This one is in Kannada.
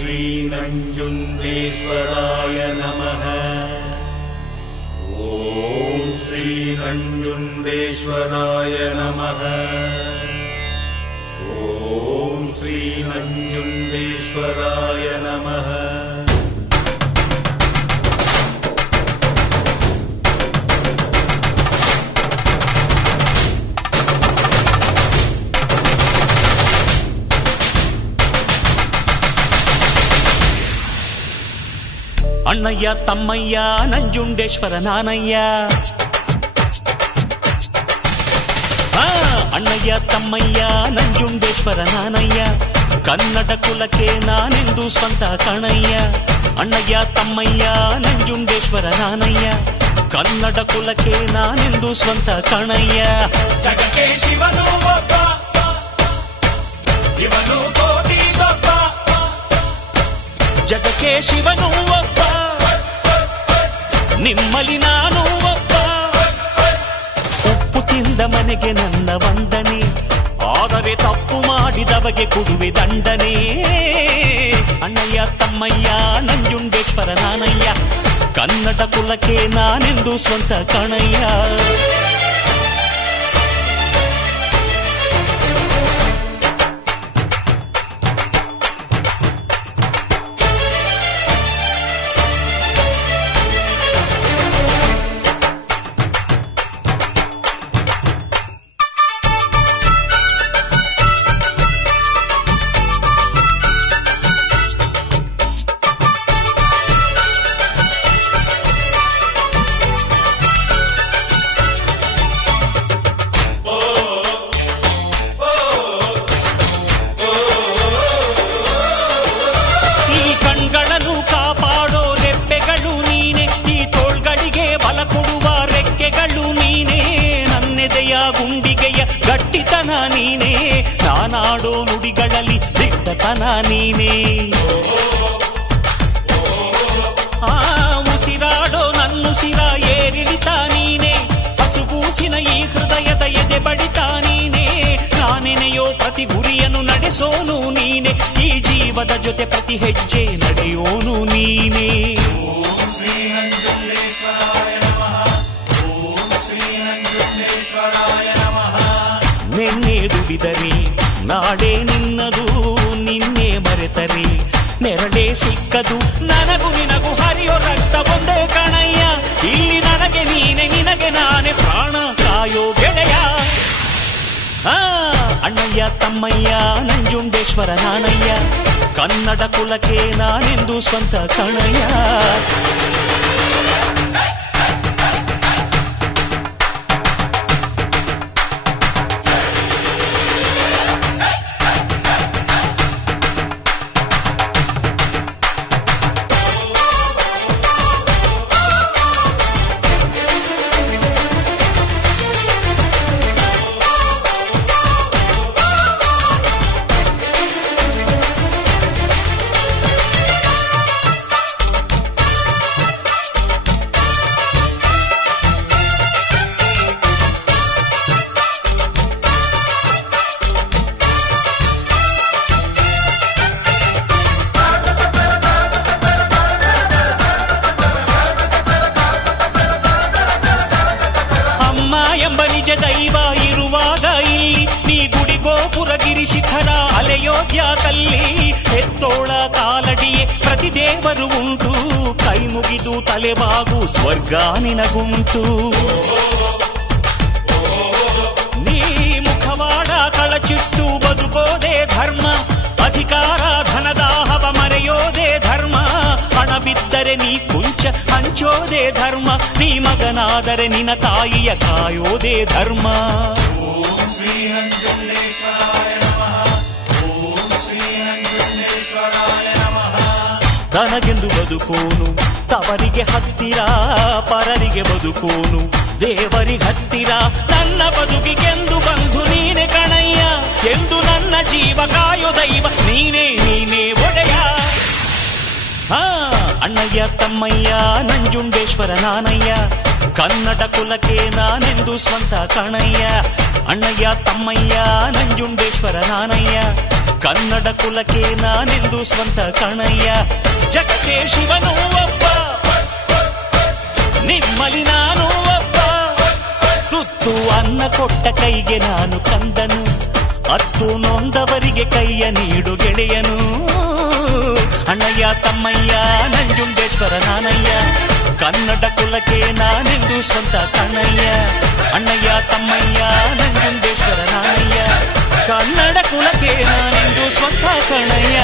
ಶ್ರೀ ನಂಜುಂಡೇಶ್ವರಾಯ ನಮಃ. ಓಂ ಶ್ರೀ ನಂಜುಂಡೇಶ್ವರಾಯ ನಮಃ. ಓಂ ಶ್ರೀ ನಂಜುಂಡೇಶ್ವರಾಯ ನಮಃ. ಅಣ್ಣಯ್ಯ ತಮ್ಮಯ್ಯ ನಂಜುಂಡೇಶ್ವರ ನಾನಯ್ಯ. ಅಣ್ಣಯ್ಯ ತಮ್ಮಯ್ಯ ನಂಜುಂಡೇಶ್ವರ ನಾನಯ್ಯ. ಕನ್ನಡ ಕುಲಕ್ಕೆ ನಾನೆಂದು ಸ್ವಂತ ಕಣಯ್ಯ. ಅಣ್ಣಯ್ಯ ತಮ್ಮಯ್ಯ ನಂಜುಂಡೇಶ್ವರ ನಾನಯ್ಯ. ಕನ್ನಡ ಕುಲಕ್ಕೆ ನಾನೆಂದು ಸ್ವಂತ ಕಣಯ್ಯ. ಜಗಕ್ಕೆ ಶಿವನು ಒಬ್ಬ, ಇವನು ಕೋಟಿ ಗೊಬ್ಬ. ಜಗಕ್ಕೆ ಶಿವನು ಒಬ್ಬ, ನಿಮ್ಮಲ್ಲಿ ನಾನು ಒಬ್ಬ. ಉಪ್ಪು ತಿಂದ ಮನೆಗೆ ನನ್ನ ವಂದನೆ, ಆದರೆ ತಪ್ಪು ಮಾಡಿದವಗೆ ಕೊಡುವೆ ದಂಡನೆ. ಅಣ್ಣಯ್ಯ ತಮ್ಮಯ್ಯ ನಂಜುಂಡೇಶ್ವರ ನಾನಯ್ಯ. ಕನ್ನಡ ಕುಲಕ್ಕೆ ನಾನೆಂದು ಸ್ವಂತ ಕಣಯ್ಯ. ಗಟ್ಟಿತನ ನೀನೇ, ನಾನಾಡೋ ನುಡಿಗಳಲ್ಲಿ ದಿಟ್ಟತನ ನೀನೇ. ಉಸಿರಾಡೋ ನನ್ನುಸಿರ ಏರಿಳಿತ ನೀನೇ. ಹಸುಗೂಸಿನ ಈ ಹೃದಯದ ಎದೆ ಬಡಿತ ನೀನೇ. ನಾನೆನೆಯೋ ಪ್ರತಿ ಗುರಿಯನ್ನು ನಡೆಸೋನು ನೀನೆ. ಈ ಜೀವದ ಜೊತೆ ಪ್ರತಿ ಹೆಜ್ಜೆ ನಡೆಯೋನು ನೀನೇ. ಓಂ ಶ್ರೀ ನಂಜುಂಡೇಶ್ವರಾಯ ನಮಃ. ಓಂ ಶ್ರೀ ನಂಜುಂಡೇಶ್ವರಾಯ ನಮಃ. ನಿನ್ನೆ ದುಡಿದರೆ ನಾಡೇ ನಿನ್ನದು, ನಿನ್ನೆ ಮರೆತರೆ ನೆರಳೇ ಸಿಕ್ಕದು. ನನಗೂ ನಿನಗೂ ಹರಿಯೋ ರಕ್ತ ಒಂದೇ ಕಣಯ್ಯ. ಇಲ್ಲಿ ನನಗೆ ನೀನೆ, ನಿನಗೆ ನಾನೇ, ಪ್ರಾಣ ಕಾಯೋ ಗೆಳೆಯ. ಅಣ್ಣಯ್ಯ ತಮ್ಮಯ್ಯ ನಂಜುಂಡೇಶ್ವರ ನಾನಯ್ಯ. ಕನ್ನಡ ಕುಲಕ್ಕೆ ನಾನೆಂದು ಸ್ವಂತ ಕಣಯ್ಯ. ದೈವ ಇರುವಾಗ ಇಲ್ಲಿ ನೀ ಗುಡಿ ಗೋಪುರ ಗಿರಿ ಶಿಖರ ಅಲೆಯೋಧ್ಯ ಕಲ್ಲಿ. ಹೆತ್ತೋಳ ಕಾಲಡಿಯೇ ಪ್ರತಿ ದೇವರು ಉಂಟು. ಕೈ ಮುಗಿದು ತಲೆಬಾಗು ಸ್ವರ್ಗ ನಿನಗುಂಟು. ನೀ ಮುಖವಾಡ ಕಳಚಿಟ್ಟು ಬದುಕೋದೇ ಧರ್ಮ. ಅಧಿಕಾರ ಧನದಾಹವ ಮರೆಯೋದೇ ಧರ್ಮ. ಹಣ ಬಿದ್ದರೆ ನೀ ಕುಂಚ ಹಂಚೋದೇ ಧರ್ಮ. ನೀ ಮಗನಾದರೆ ನಿನ್ನ ತಾಯಿಯ ಕಾಯೋದೇ ಧರ್ಮ. ಓಂ ಶ್ರೀ ನಂಜುಂಡೇಶ್ವರಾಯ ನಮಃ. ಓಂ ಶ್ರೀ ನಂಜುಂಡೇಶ್ವರಾಯ ನಮಃ. ತನಗೆಂದು ಬದುಕೋನು ತವರಿಗೆ ಹತ್ತಿರ, ಪರರಿಗೆ ಬದುಕೋನು ದೇವರಿಗೆ ಹತ್ತಿರ. ನನ್ನ ಬದುಕಿಗೆಂದು ಬಂಧು ನೀನೆ ಕಣಯ್ಯ. ಎಂದು ನನ್ನ ಜೀವ ಕಾಯೋ ದೈವ ನೀನೇ, ನೀನೇ ಒಡೆಯ. ಅಣ್ಣಯ್ಯ ತಮ್ಮಯ್ಯ ನಂಜುಂಡೇಶ್ವರ ನಾನಯ್ಯ. ಕನ್ನಡ ಕುಲಕ್ಕೆ ನಾನೆಂದು ಸ್ವಂತ ಕಣಯ್ಯ ಅಣ್ಣಯ್ಯ ತಮ್ಮಯ್ಯ ನಂಜುಂಡೇಶ್ವರ ನಾನಯ್ಯ ಕನ್ನಡ ಕುಲಕ್ಕೆ ನಾನೆಂದು ಸ್ವಂತ ಕಣಯ್ಯ ಜಗಕ್ಕೆ ಶಿವನೂ ಒಬ್ಬ ನಿಮ್ಮಲಿ ನಾನು ಒಬ್ಬ ತುತ್ತು ಅನ್ನ ಕೊಟ್ಟ ಕೈಗೆ ನಾನು ಕಂದನು ಅತ್ತು ನೊಂದವರಿಗೆ ಕೈಯ ನೀಡು ಗೆಳೆಯನು ಅಣ್ಣಯ್ಯ ತಮ್ಮಯ್ಯ ನಂಜುಂಡೇಶ್ವರ ನಾನಯ್ಯ ಕನ್ನಡ ಕುಲಕ್ಕೆ ನಾನೆಂದು ಸ್ವಂತ ಕಣಯ್ಯ ಅಣ್ಣಯ್ಯ ತಮ್ಮಯ್ಯ ನಂಜುಂಡೇಶ್ವರ ನಾನಯ್ಯ ಕನ್ನಡ ಕುಲಕ್ಕೆ ನಾನೆಂದು ಸ್ವಂತ ಕಣಯ್ಯ